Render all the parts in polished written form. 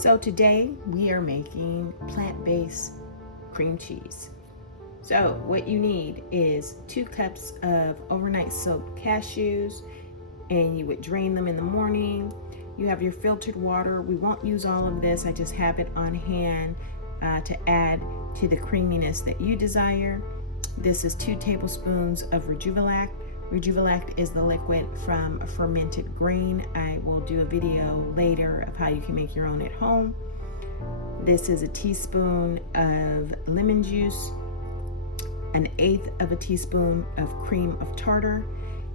So today we are making plant-based cream cheese. So what you need is 2 cups of overnight soaked cashews, and you would drain them in the morning. You have your filtered water. We won't use all of this. I just have it on hand to add to the creaminess that you desire. This is 2 tablespoons of Rejuvelact. Rejuvelact is the liquid from a fermented grain. I will do a video later of how you can make your own at home. This is a teaspoon of lemon juice, 1/8 of a teaspoon of cream of tartar,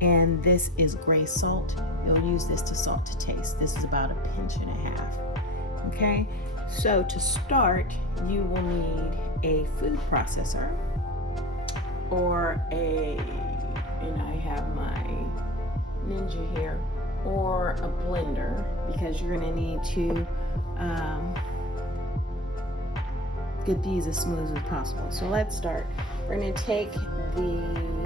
and this is gray salt. You'll use this to salt to taste. This is about 1.5 pinches. Okay, so to start, you will need a food processor or and I have my Ninja here, or a blender, because you're going to need to get these as smooth as possible. So let's start. We're going to take I'm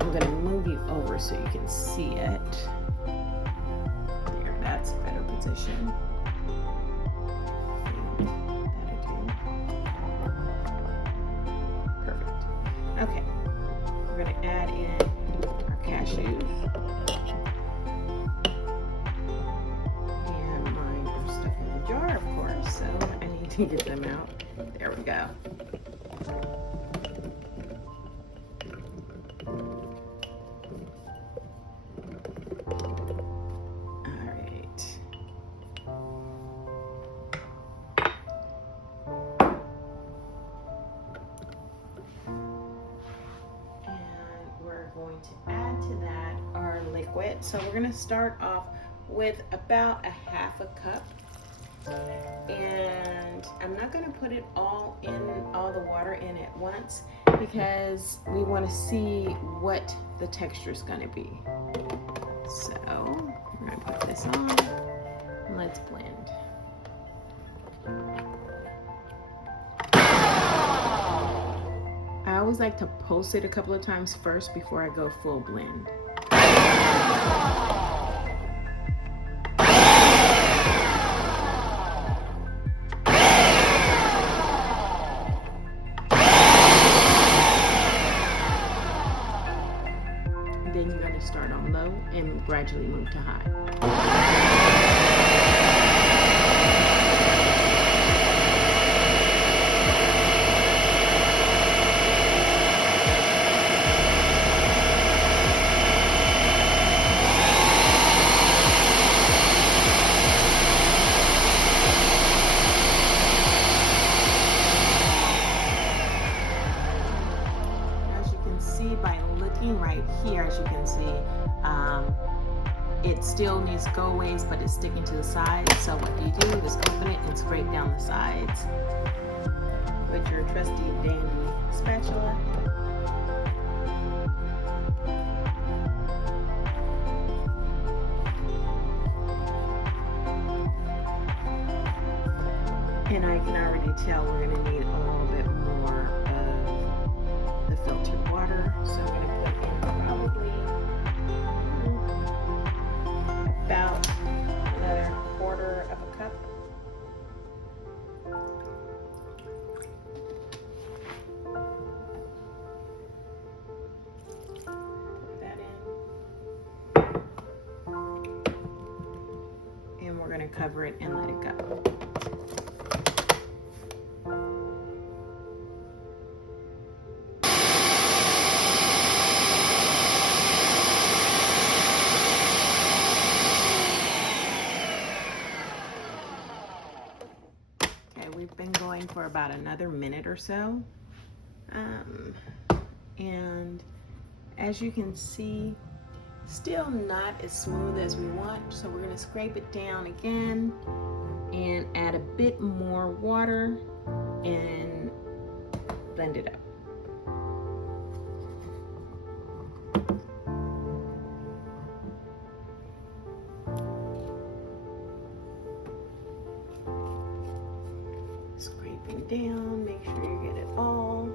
going to move you over so you can see it. There, that's a better position. Perfect. Okay. We're going to add in our cashews. And mine are stuck in a jar, of course, so I need to get them out. There we go. All right. Going to add to that our liquid. So we're going to start off with about 1/2 cup, and I'm not going to put it all the water in at once, because we want to see what the texture is going to be. So we're going to put this on and let's blend. I always like to pulse it a couple of times first before I go full blend. Then you're going to start on low and gradually move to high. By looking right here, as you can see, it still needs to go ways, but it's sticking to the sides. So what you do is open it and scrape down the sides with your trusty dandy spatula. And I can already tell we're going to need a little bit more of the filtered water. So I'm going to put in probably about another 1/4 of a cup. Put that in. And we're going to cover it and let it go. We've been going for about another minute or so, and as you can see, still not as smooth as we want, so we're going to scrape it down again and add a bit more water and blend it up. Scraping down, make sure you get it all.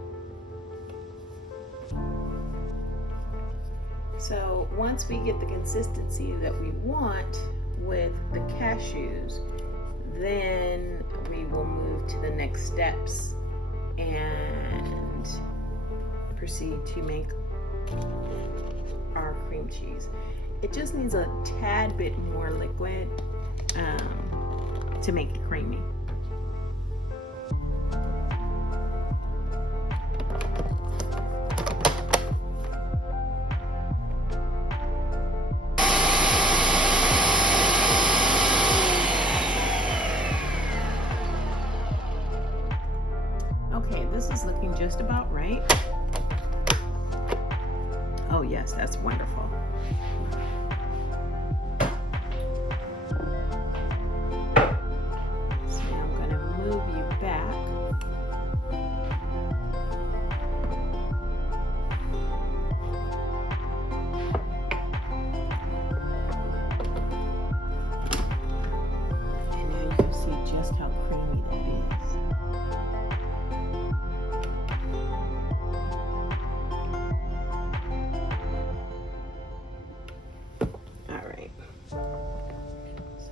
So once we get the consistency that we want with the cashews, Then we will move to the next steps and proceed to make our cream cheese. It just needs a tad bit more liquid to make it creamy. Okay, this is looking just about right. Oh yes, that's wonderful. So now I'm going to move you back. And now you can see just how creamy that is.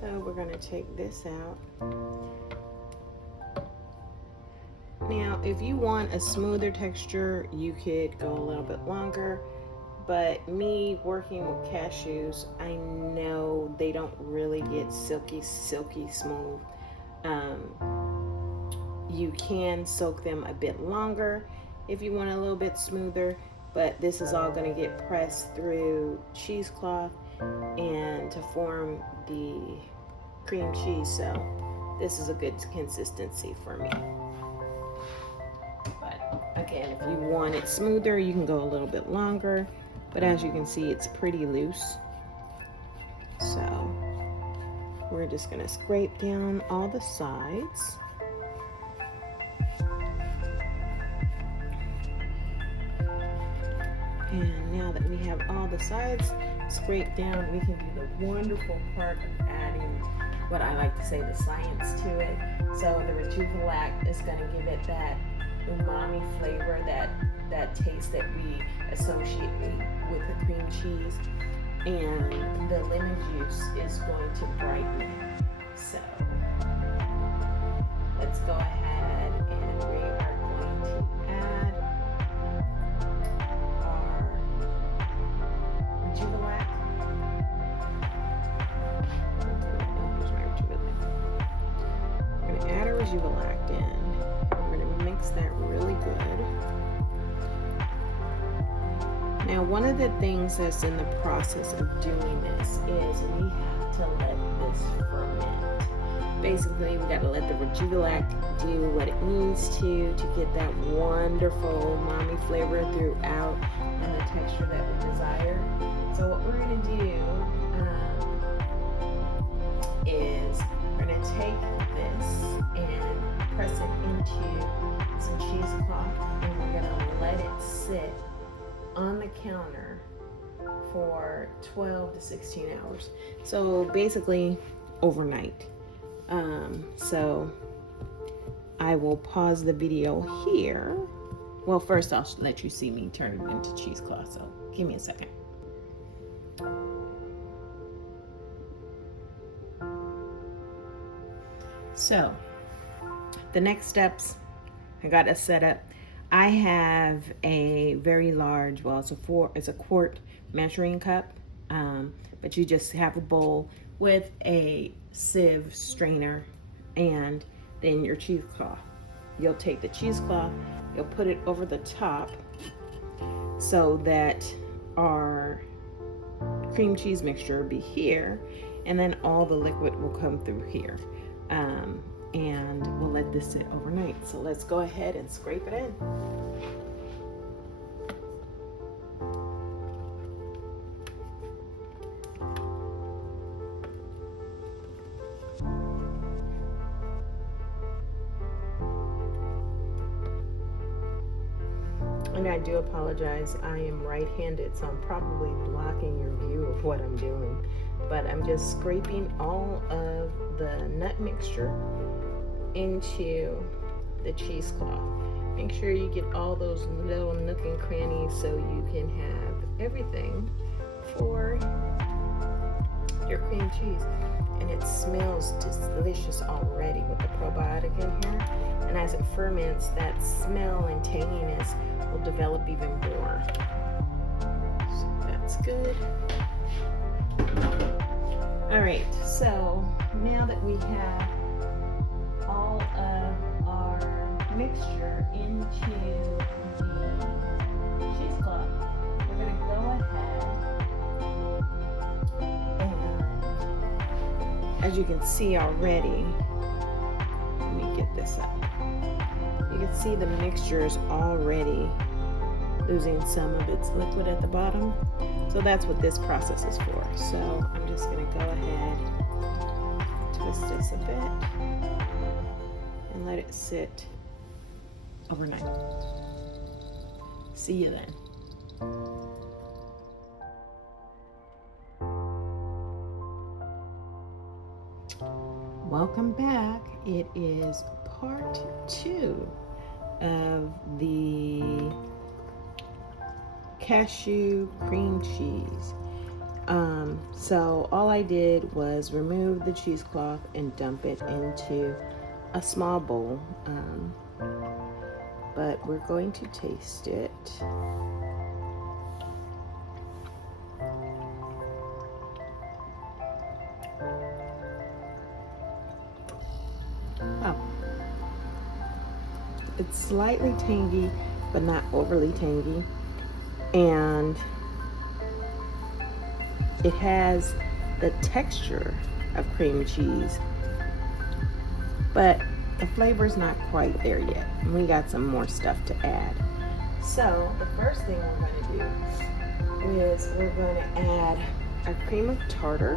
So we're going to take this out. Now, if you want a smoother texture, you could go a little bit longer. But me working with cashews, I know they don't really get silky smooth. You can soak them a bit longer if you want a little bit smoother. But this is all going to get pressed through cheesecloth and to form the cream cheese, so this is a good consistency for me. But again, if you want it smoother, you can go a little bit longer, but as you can see, it's pretty loose. So we're just going to scrape down all the sides. And now that we have all the sides scraped down, we can do the wonderful part of adding what I like to say the science to it. So the rejuvenac is going to give it that umami flavor, that taste that we associate with the cream cheese. And the lemon juice is going to brighten it. So let's go ahead and we are going to add rejuvenac. We're going to add our rejuvenac in. We're going to mix that really good. Now, one of the things that's in the process of doing this is we have to let this ferment. Basically, we got to let the rejuvenac do what it needs to get that wonderful umami flavor throughout and the texture that we desire. So what we're going to do is we're going to take this and press it into some cheesecloth, and we're going to let it sit on the counter for 12 to 16 hours. So basically overnight. So I will pause the video here. Well, first I'll let you see me turn it into cheesecloth. So give me a second. So the next steps, I got it set up. I have a very large, well, it's a quart measuring cup, but you just have a bowl with a sieve strainer and then your cheesecloth. You'll take the cheesecloth, you'll put it over the top so that our cream cheese mixture will be here, and then all the liquid will come through here. And we'll let this sit overnight. So let's go ahead and scrape it in. And I do apologize, I am right-handed, so I'm probably blocking your view of what I'm doing. But I'm just scraping all of the nut mixture into the cheesecloth. Make sure you get all those little nook and crannies so you can have everything for your cream cheese. And it smells just delicious already with the probiotic in here. And as it ferments, that smell and tanginess will develop even more. So that's good. All right, so now that we have all of our mixture into the cheesecloth, we're going to go ahead and, as you can see already, let me get this up. You can see the mixture is already losing some of its liquid at the bottom. So that's what this process is for. So I'm just going to go ahead, twist this a bit, and let it sit overnight. See you then. Welcome back. It is part 2 of the cashew cream cheese. So all I did was remove the cheesecloth and dump it into a small bowl. But we're going to taste it. Oh. It's slightly tangy, but not overly tangy. And it has the texture of cream cheese, but the flavor is not quite there yet. We got some more stuff to add. So the first thing we're going to do is we're going to add our cream of tartar.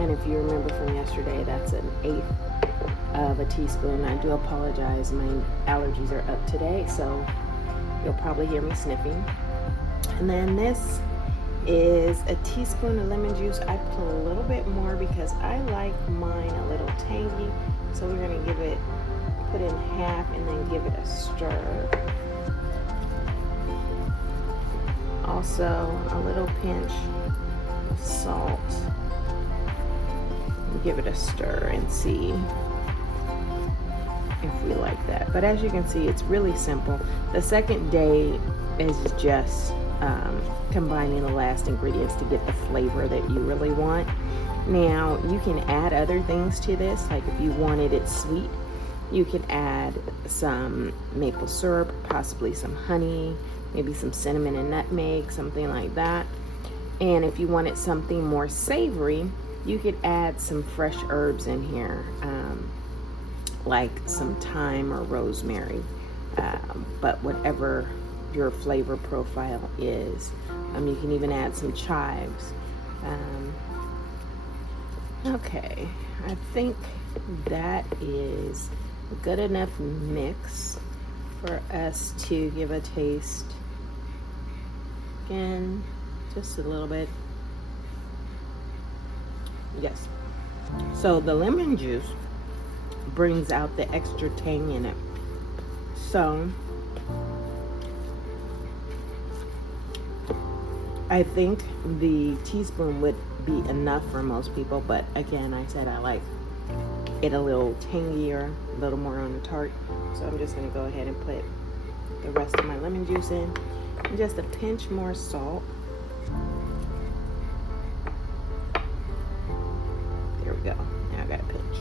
And if you remember from yesterday, that's 1/8 of a teaspoon. I do apologize, my allergies are up today, so you'll probably hear me sniffing. And then this is a teaspoon of lemon juice. I put a little bit more because I like mine a little tangy. So we're gonna put in half and then give it a stir. Also a little pinch of salt. Give it a stir and see if we like that. But as you can see, it's really simple. The second day is just combining the last ingredients to get the flavor that you really want. Now you can add other things to this, like if you wanted it sweet, you can add some maple syrup, possibly some honey, maybe some cinnamon and nutmeg, something like that. And if you wanted something more savory, you could add some fresh herbs in here, like some thyme or rosemary, but whatever your flavor profile is. You can even add some chives. Okay, I think that is a good enough mix for us to give a taste. Again, just a little bit. Yes. So the lemon juice brings out the extra tang in it. So I think the teaspoon would be enough for most people, but again, I said I like it a little tangier, a little more on the tart. So I'm just gonna go ahead and put the rest of my lemon juice in and just a pinch more salt. There we go. Now I got a pinch.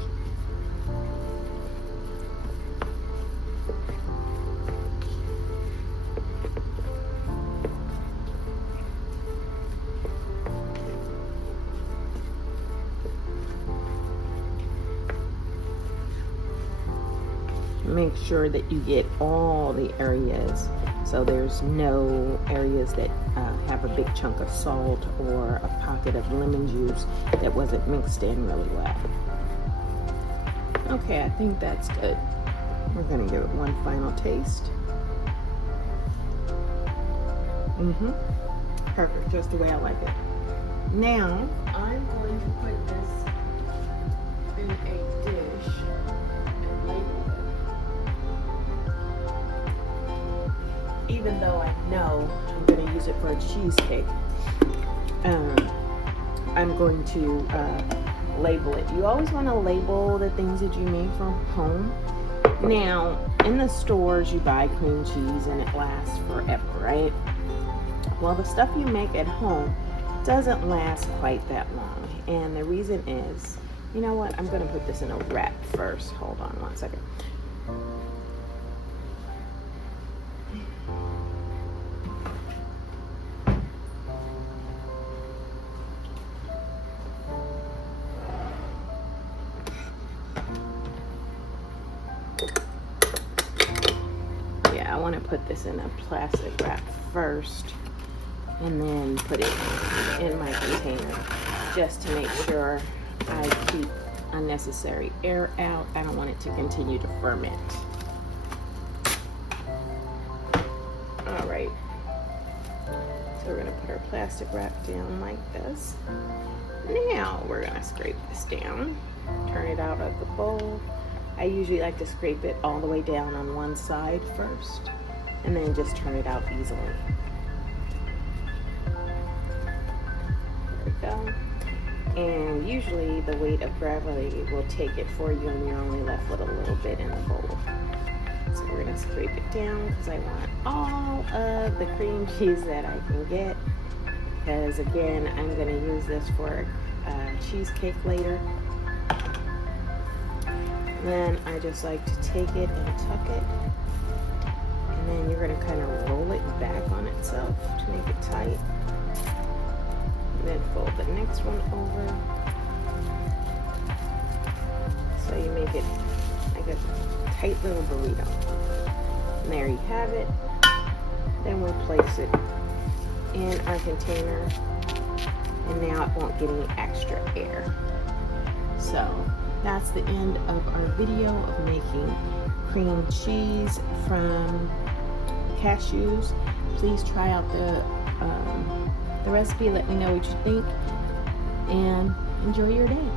Make sure that you get all the areas, so there's no areas that have a big chunk of salt or a pocket of lemon juice that wasn't mixed in really well. Okay, I think that's good. We're gonna give it one final taste. Perfect, just the way I like it. Now I'm going to put this in a dish and label it. Even though I know I'm going to use it for a cheesecake, I'm going to label it. You always want to label the things that you make from home. Now, in the stores, you buy cream cheese and it lasts forever, right? Well, the stuff you make at home doesn't last quite that long. And the reason is, you know what? I'm going to put this in a wrap first. Hold on one second. Yeah, I want to put this in a plastic wrap first and then put it in my container just to make sure I keep unnecessary air out. I don't want it to continue to ferment. All right, so we're gonna put our plastic wrap down like this. Now we're gonna scrape this down, turn it out of the bowl. I usually like to scrape it all the way down on one side first and then just turn it out easily. There we go. And usually the weight of gravity will take it for you and you're only left with a little bit in the bowl. So we're gonna scrape it down because I want all of the cream cheese that I can get, because again, I'm gonna use this for a cheesecake later. Then I just like to take it and tuck it, and then you're going to kind of roll it back on itself to make it tight, and then fold the next one over so you make it like a tight little burrito. And there you have it. Then we'll place it in our container, and now it won't get any extra air. So that's the end of our video of making cream cheese from cashews. Please try out the recipe. Let me know what you think, and enjoy your day.